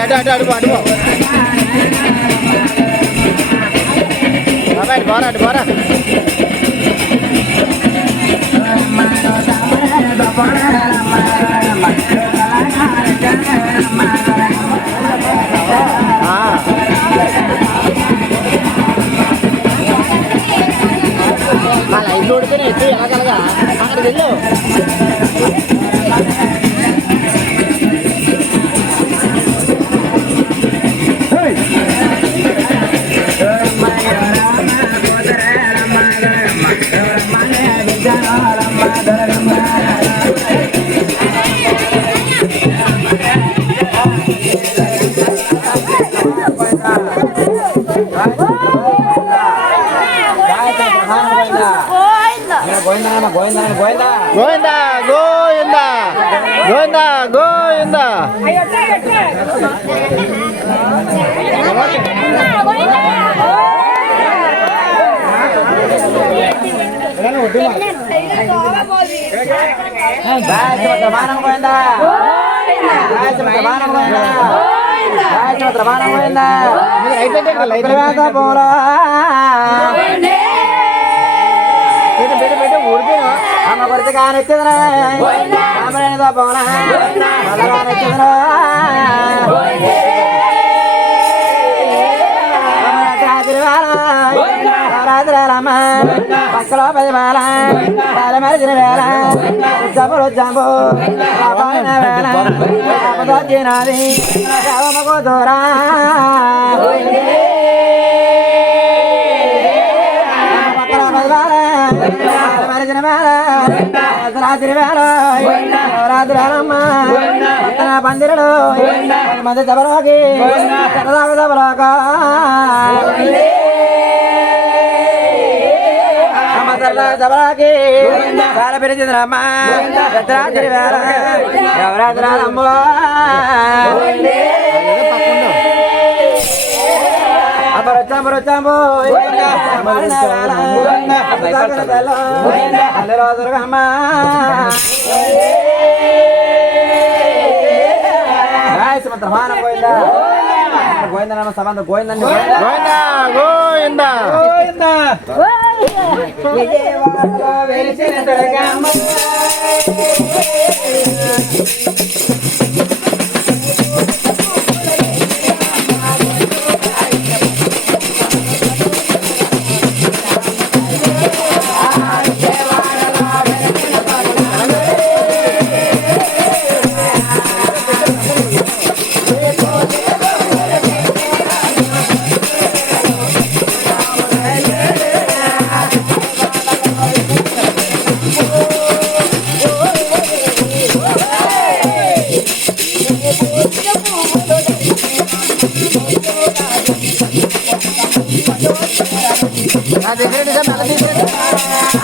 అటు అటు అటు అటు బాబా అటు ఆ లైట్ ఎలాగలగా అక్కడికి వెళ్ళు. గోవిందా గోవిందా గోవిందా గోవిందా అమ్మ కొడుకు కానొచ్చిందిరా రామరాయణతో పోనా కానొచ్చిందిరా రాత్రాలమ్మ పక్కలో పది మాల పాల మరిచిన వేళ జంబులు జంబు పాడిన వేళ వచ్చినది రామకు దూరా రాత్రి వేళ రాత్రాలమ్మ పక్కన పందిరడు మంది జబరాకి సరదాగా రాత్రి వేళ రోజులుగమ్మ ప్రమాణం పోయిందా గోవిందనమ్మ సంబంధం గోవిందని గోవిందా గోవిందా గోవిందా విజయవాడలో వెలిసిన దుర్గమ్మ నా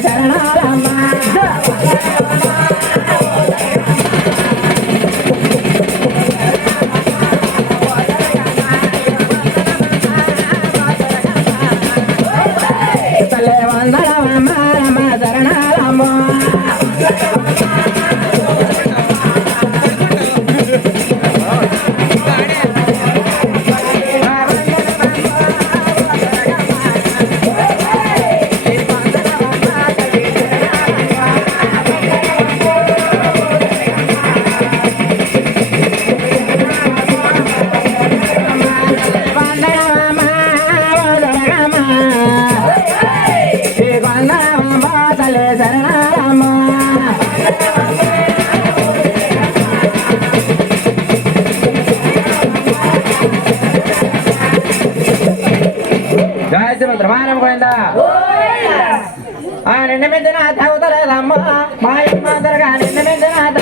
ശരണാരാ జయ శ్రీమంత రమానం గోవిందా. ఆ నిన్న మించిన చదువుతలేదమ్మ మా అమ్మ దొరగా నిన్న మించిన దైవం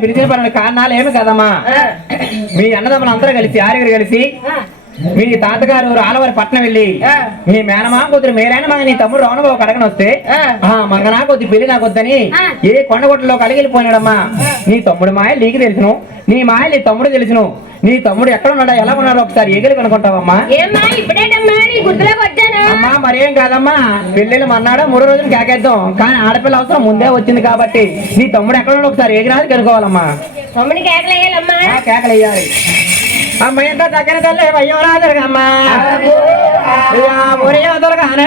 నేను పిలిచిన పనులు కారణాలు ఏమి కదమ్మా మీ అన్నదమ్ములు అందరూ కలిసి ఆరుగురు కలిసి మీ తాతగారు రాలవారి పట్నం వెళ్ళి మీ మేనమా కూతురు మేరైన మా నీ తమ్ముడు రౌనబాబు కడగని వస్తే ఆ. మంగనా కొద్ది పెళ్ళి నాకు వద్దని ఏ కొండగొట్టలో కలిగిపోయినాడమ్మా నీ తమ్ముడు మాయ నీకు తెలుసును నీ మాయ నీ తమ్ముడు తెలుసును. నీ తమ్ముడు ఎక్కడ ఉన్నాడో? ఎలా ఉన్నాడో ఒకసారి ఎగిరి కనుకుంటావమ్మా ఏమ్మా ఇప్పుడేటమ్మా? నీ గుర్తులోకి వచ్చాను? అమ్మా మరేం కాదమ్మా. పెళ్ళిళ్ళు మన్నాడు మూడు రోజులు కేకేద్దాం. కానీ ఆడపిల్ల అవసరం ముందే వచ్చింది కాబట్టి నీ తమ్ముడు ఎక్కడ ఉన్నాడో ఒకసారి ఎగిరాది కనుక్కోవాలమ్మా. తమ్ముడి కేకలేయాలమ్మా? ఆ కేకలు వేయాలి అమ్మ ఎంత చక్కని తల్లి అయ్యో రాజరగమ్మా ఊరి దొరగానే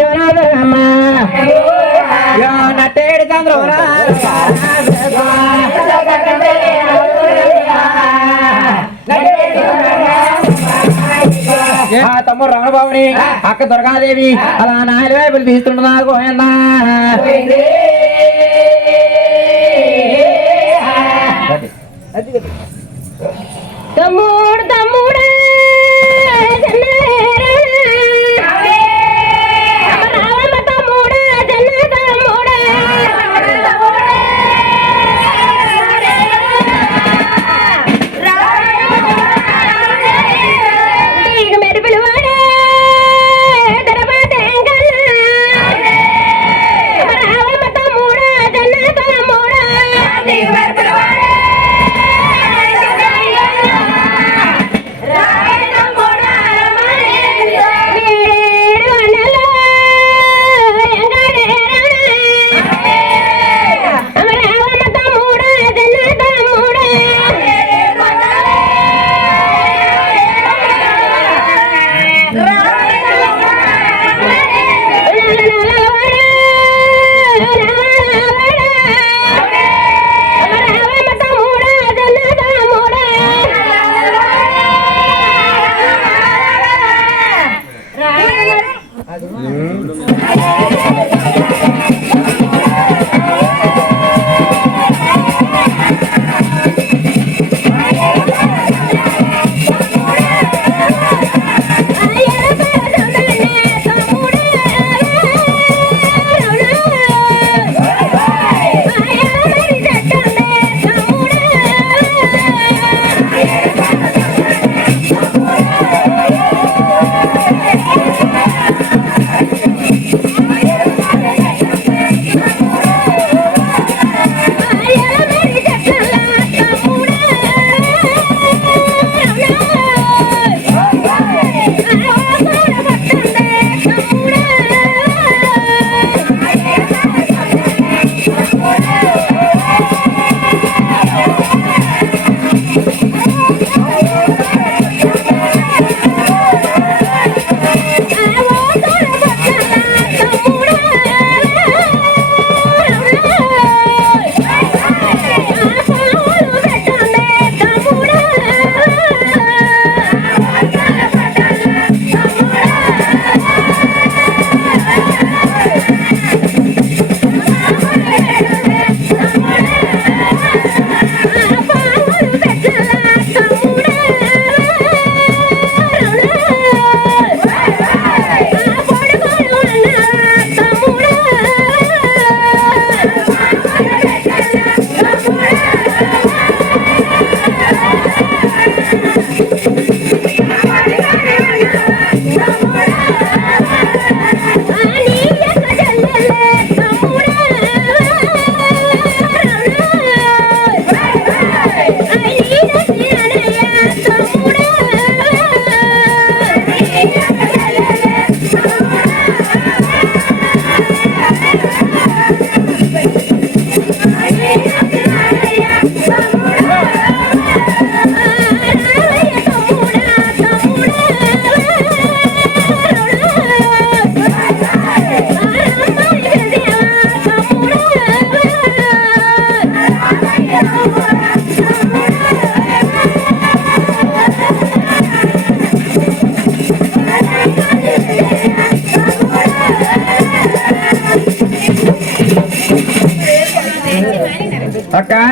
రమణబాబుని అక్క దుర్గాదేవి అలా నాలుగు వైపులు తీస్తుంటున్నా గోయన్నా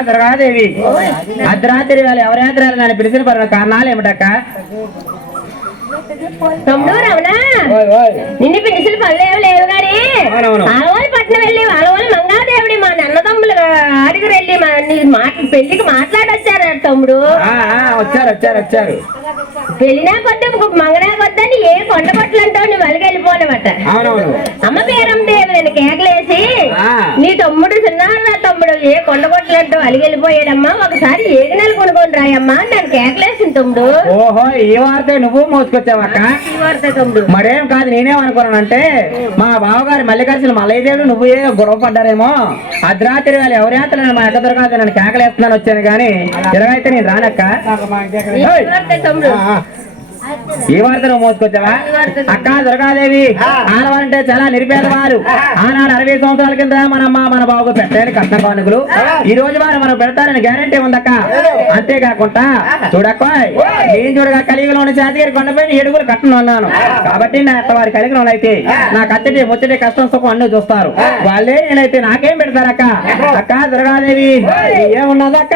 దుర్గాదేవి. అర్ధరాత్రి వేళ ఎవరాత్రి నన్ను పిలిచిన పడిన కారణాలు ఏమిటక్క? తమ్ముడు రమణ నిన్ను పిలిచిన పనులు ఏమి లేవు అవునవును. ఆలవాళ్ళు పట్నం వెళ్ళి ఆలవాళ్ళు మంగాదేవుడి మా నన్న తమ్ములు ఆడికి వెళ్ళి మా పెళ్ళికి మాట్లాడొచ్చారు తమ్ముడు? ఆ, ఆ, వచ్చారు వచ్చారు వచ్చారు. పెళ్ళినా కొద్ది మంగనా కొద్దని ఏ కొండ కొట్లు అంటావు నువ్వు అవునవును. అమ్మ పేరం దేవి నేను కేకలేసి. నీ తమ్ముడు చిన్నారా తమ్ముడు ఏ కొండ కొట్లు అంటావు అలిగి వెళ్ళిపోయాడమ్మా ఒకసారి ఏడు నెలలు కొనుక్కొని రాయమ్మా నన్ను కేకలేసింది తమ్ముడు. ఓహో ఈ వార్త నువ్వు మోసుకొచ్చావక్క. ఈ వార్త తమ్ముడు. మరేం కాదు నేనేమనుకున్నానంటే మా బావగారు మల్లికార్జున మల్లయ్యదేవుడు నువ్వు ఏ గొడవ పడ్డారేమో అర్ధరాత్రి వేళ ఎవరేతలు మా ఎక్క దొరకదు నన్ను కేకలేస్తున్నాను వచ్చాను కానీ ఇలాగైతే నేను రానక్క. ఈ వార్త తమ్ముడు ఈ వార్త నువ్వు మోసుకొచ్చావా? అక్క దుర్గాదేవి ఆడవారంటే చాలా నిరుపేదవారు ఆనాడు అరవై సంవత్సరాల కింద మన అమ్మ మన బాబు పెట్టారు కట్న కానుకలు. ఈ రోజు వారు మనం పెడతారని గ్యారంటీ ఉందక్క అంతేకాకుండా చూడక్క నేను చూడగా కలిగిలోని శాతగిరి కొండపైన ఏడుగురు కట్టను అన్నాను. కాబట్టి నా అత్త వారి కలిగిన అయితే నా కచ్చటి ముచ్చటి కష్టం సుఖం అన్ని చూస్తారు. వాళ్ళే నేనైతే నాకేం పెడతారక్క? అక్క దుర్గాదేవి ఏమున్నదక్క?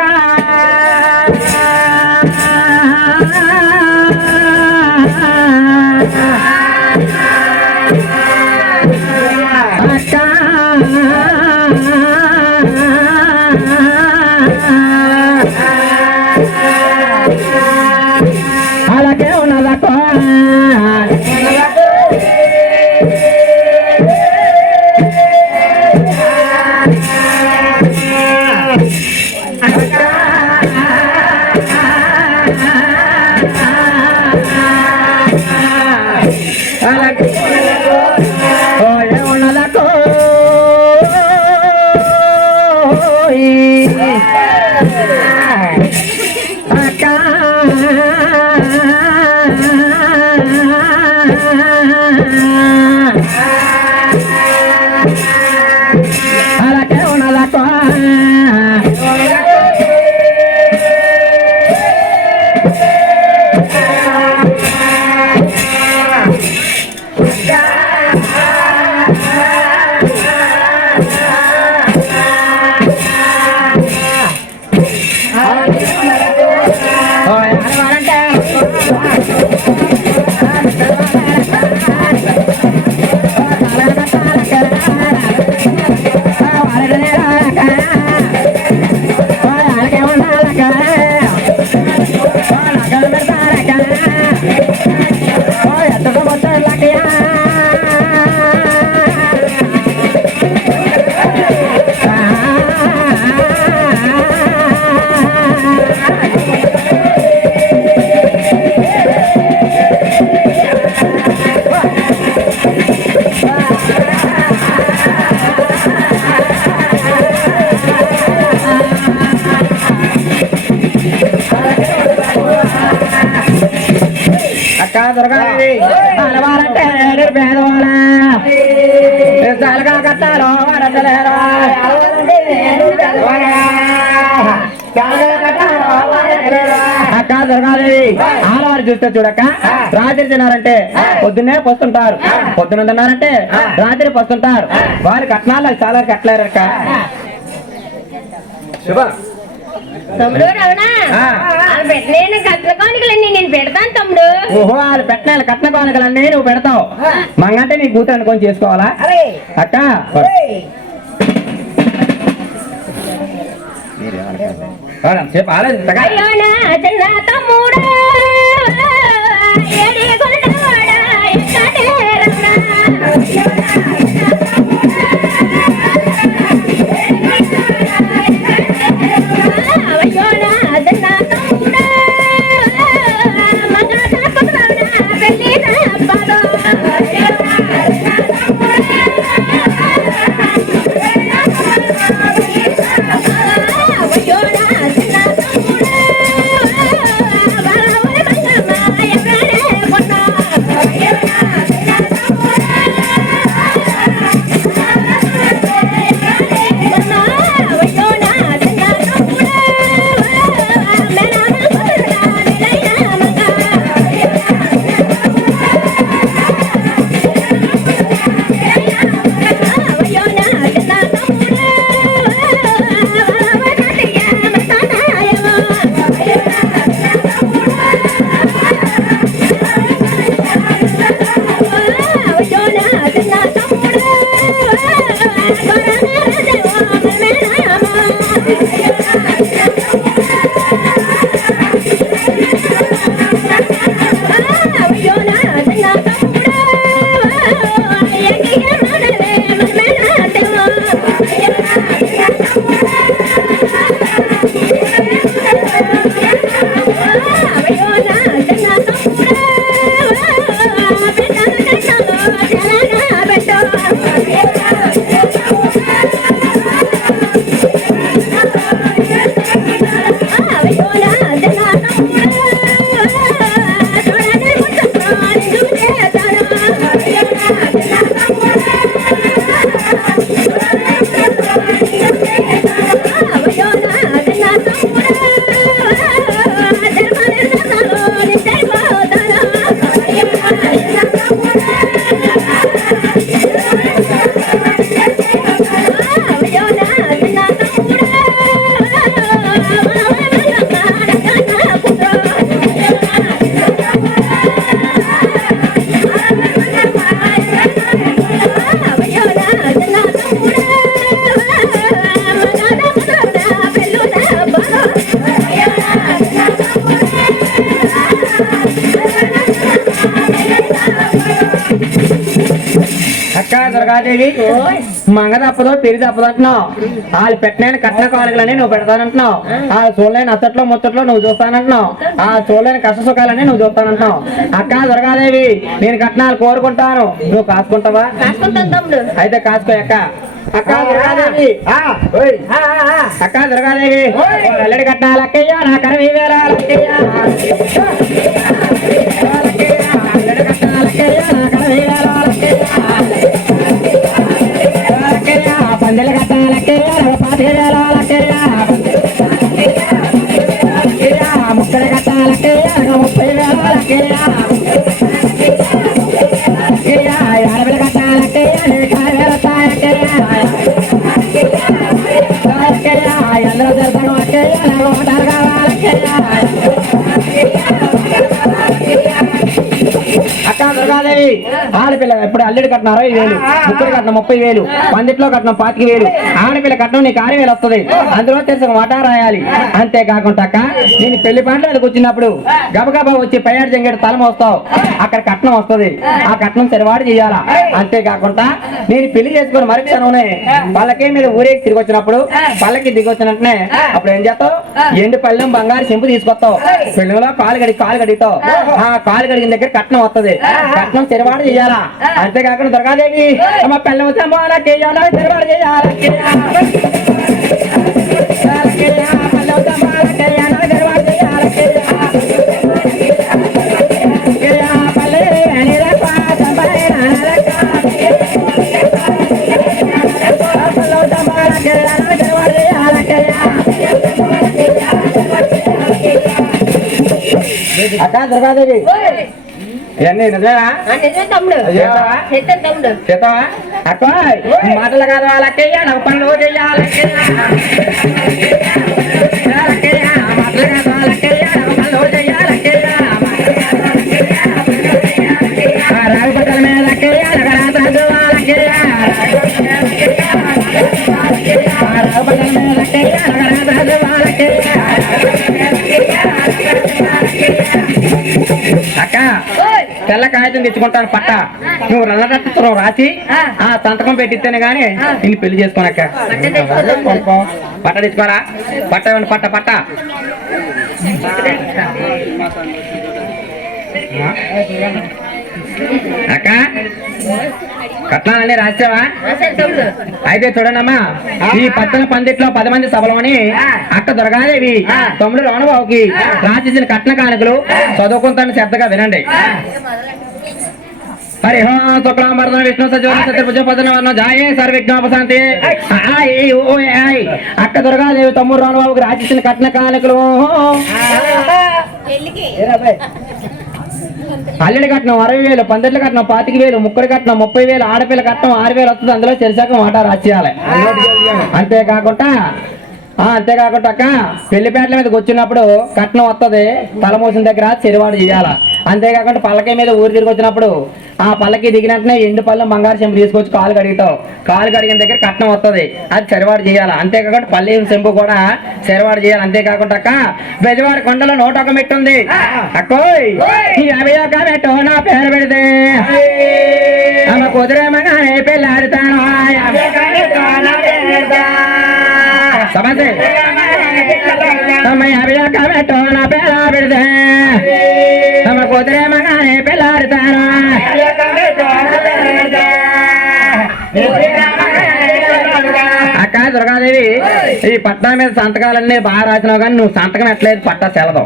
ఆడవారు చూస్తే చూడక్క రాత్రి తిన్నారంటే పొద్దున్నే పస్తుంటారు. పొద్దున తిన్నారంటే రాత్రి పస్తుంటారు. వారి కట్నాలు చాలా కట్టలేరక్క. శుభ. తమ్ముడు పెట్టలేని కట్ల కానుకలన్నీ నేను పెడతాను తమ్ముడు. ఓహో వాళ్ళు పెట్టిన కట్న కానుకలన్నీ నువ్వు పెడతావు. మంగంటే నీ కూతురు అనుకొని చేసుకోవాలా? అక్క సేపు ఏడి గుండవాడా, ఎక్కడే రమణ? అక్క దుర్గాదేవి మంగ తప్పదో పెరి తప్పదు అంటున్నావు. వాళ్ళు పెట్టిన కట్న కానుకలని నువ్వు పెడతానంటున్నావు. ఆ చూడలేని అత్తట్లో ముచ్చట్లో నువ్వు చూస్తానంటున్నావు. ఆ చూడలేని కష్ట సుఖాలని నువ్వు చూస్తానంటున్నావు. అక్క దుర్గాదేవి నేను కట్నాలు కోరుకుంటాను. నువ్వు కాసుకుంటావా? అయితే కాసుకో అక్క. అక్క దుర్గాదేవి. అక్క దుర్గాదేవి అల్లడి కట్నాలు అక్కయ్యా. నా కరవి వేల Yeah. దుర్గాదేవి ఆడపిల్ల ఎప్పుడు అల్లుడు కట్టినారో ఐదు వేలు. ముక్కలు కట్నం ముప్పై వేలు. పందిట్లో కట్నం పాతిక వేలు. ఆడపిల్ల కట్నం నీకు ఆరు వేలు వస్తుంది. అందులో తెలిసి ఒక మాట రాయాలి. అంతేకాకుండా నేను పెళ్ళి పంటలకు వచ్చినప్పుడు గబగబా వచ్చి పైయాడు జంగేడు తల మోస్తావు. అక్కడ కట్నం వస్తుంది. ఆ కట్నం సరివాడు చేయాలా? అంతేకాకుండా నేను పెళ్ళి చేసుకుని మరుక్షణంనే పల్లకి మీద ఊరేగి తిరిగి వచ్చినప్పుడు పల్లకి దిగి వచ్చినట్టునే అప్పుడు ఏం చేస్తావు? ఎండు పళ్ళెం బంగారు చెంపు తీసుకొస్తావు. పెళ్ళిలో కాలు గడి కాలు గడితావు ఆ కాలు గడిగిన దగ్గర కట్నం వస్తుంది. కట్నం తెరవాడ చేయాలా అంతేకాకుండా దొరకాలేవి అమ్మ పిల్ల వచ్చా అమ్మ కేయాలా తెరవాడ చేయాలా అక్క దుర్గాదేవి ఇవన్నీ నిజమేనా తమ్ముడు తమ్ముడు చేస్తావా అక్క మాటలు కాదు వాళ్ళకయ్యా నాకు పనులు మాటలు కాదు వాళ్ళకయ్యా నాకు వాళ్ళకయ్యా వాళ్ళకయ్యా అక్క. తెల్ల కాగితం తెచ్చుకుంటాను పట్ట. నువ్వు నల్లరత్నం రాసి ఆ. సంతకం పెట్టిస్తేనే గానీ నిన్ను పెళ్ళి చేసుకోనక్క. పట్ట తెచ్చుకోరా. పట్ట పట్ట పట్ట. అక్క? కట్నాలన్నీ రాసావా అయితే చూడండమ్మా ఈ పచ్చల పందిట్లో పది మంది సభలోని అక్క దుర్గాదేవి తమ్ముడు రాణబాబుకి రాసేసిన కట్న కానుకలు చదువుకుంటాను శ్రద్ధగా వినండి. హరి హో శుక్లాంబరదన విష్ణు సజీవ చతుర్భుజ పదన వర్ణ జాయే సర్విఘ్నోపశాంతి ఆయ్ ఓ ఆయ్ అక్క దుర్గాదేవి తమ్ముడు రాణబాబుకి రాసేసిన కట్న కానుకలు. అల్లుడి కట్నం అరవై వేలు పందిట్ల కట్నం పాతిక వేలు ముక్కడి కట్నం ముప్పై వేలు ఆడపిల్ల కట్నం ఆరు వేలు వస్తుంది. అందులో చెరిసాక మాట రాసేయాలి. అంతేకాకుండా ఆ అంతేకాకుండా అక్క పెళ్ళిపేటల మీదకి వచ్చినప్పుడు కట్నం వస్తుంది తలమోసిన దగ్గర చెరివాడు చేయాలా? అంతేకాకుండా పల్లకి మీద ఊరు తిరిగి వచ్చినప్పుడు ఆ పల్లకి దిగినట్టునే ఎండు పళ్ళు బంగారు చెంపు తీసుకొచ్చి కాలు కడుగుతావు. కాలు కడిగిన దగ్గర కట్నం వస్తుంది అది చెరవాడు చేయాలి? అంతేకాకుండా పల్లి చెంపు కూడా చెరవాడు చేయాలి? అంతేకాకుండా అక్క బెజవాడి కొండలో నూట ఒక మెట్టు ఉంది. అక్కోయ్ ఈ యాభై ఒక మెట్టు నా పేరు పెడితే. ఆమె పేరు పెడతా. సమస్య. యాభై ఒక మెట్టు నా పేరు పెడితే. ఆమె కుదిరేమగానే పెళ్ళాడుతాను అక్క దుర్గాదేవి ఈ పట్టా మీద సంతకాలన్నీ బాగా రాసినావు కానీ నువ్వు సంతకం ఎట్లేదు పట్టా సెలదు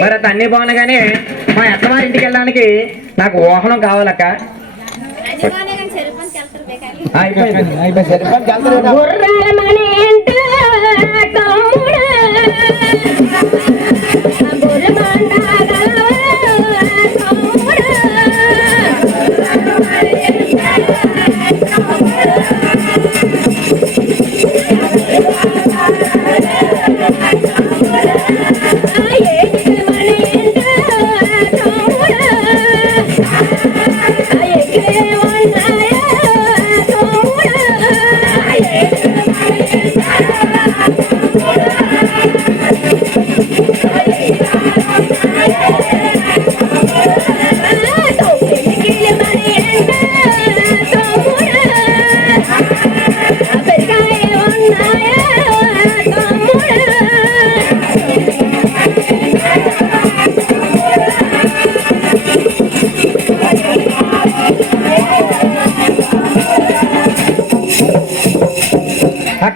మరి అన్ని బాగున్నా కానీ మా ఎత్తవారి ఇంటికి వెళ్ళడానికి నాకు వాహనం కావాలక్క. మని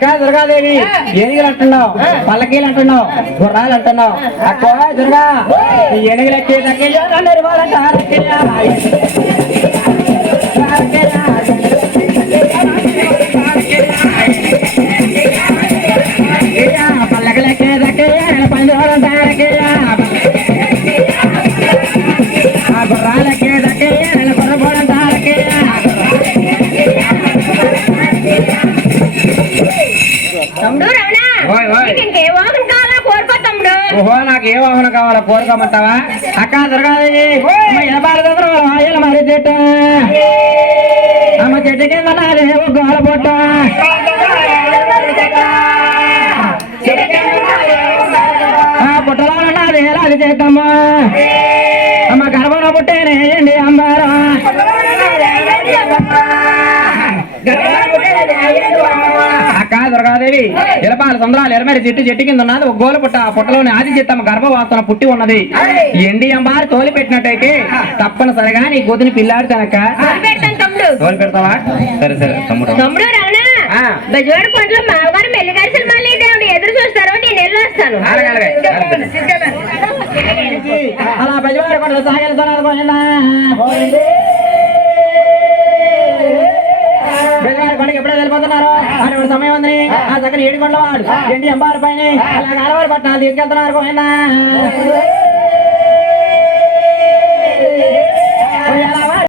అక్క దుర్గాదేవి ఏనుగులు అంటున్నావు పల్లకీలు అంటున్నావు గుర్రాలు అంటున్నావు అక్క దుర్గా ఈ ఏనుగులు తమ్ముడు రమణ ఓయ్, ఓయ్. నీకు ఇంకే వాహనం కావాలా కోరుకో తమ్ముడు ఓహో నాకు ఏ వాహనం కావాలో కోరుకోమంటావా అక్క దుర్గాదేవి అమ్మ ఎనబాల దగ్గర ఆయిల మరి చెట్టు అమ్మ చెట్టు కింద నాదే ఒక గోల పొట్టు ఆ పుట్టలో ఉన్నది ఎలాది చేద్దాము ఇలపాల సంద్రాలు ఎరమరి చెట్టు చెట్టు కింద ఉన్నది. ఒక గోల పుట్ట ఆ పుట్టలోని ఆది చిత్తమ్మ గర్భవాసన పుట్టి ఉన్నది. ఎండి అంబారు తోలి పెట్టినట్టయితే తప్పనిసరిగా నీ కూతుని పెడతాను తమ్ముడు. తోలి పెడతావా? సరే సరే తమ్ముడు. తమ్ముడు. బెజవాడ మామగారు ఎదురు చూస్తారు. నేను. అలా బెజవాడ సాగల తీసుకెళ్తున్నారు అటువంటి సమయం ఉంది. ఆ. చక్కని ఏడుకొండల వాడు. ఏంటి ఎంబారు పైన అలాగ ఆడవారి పట్టణాలు తీసుకెళ్తున్నారు. గోవిందా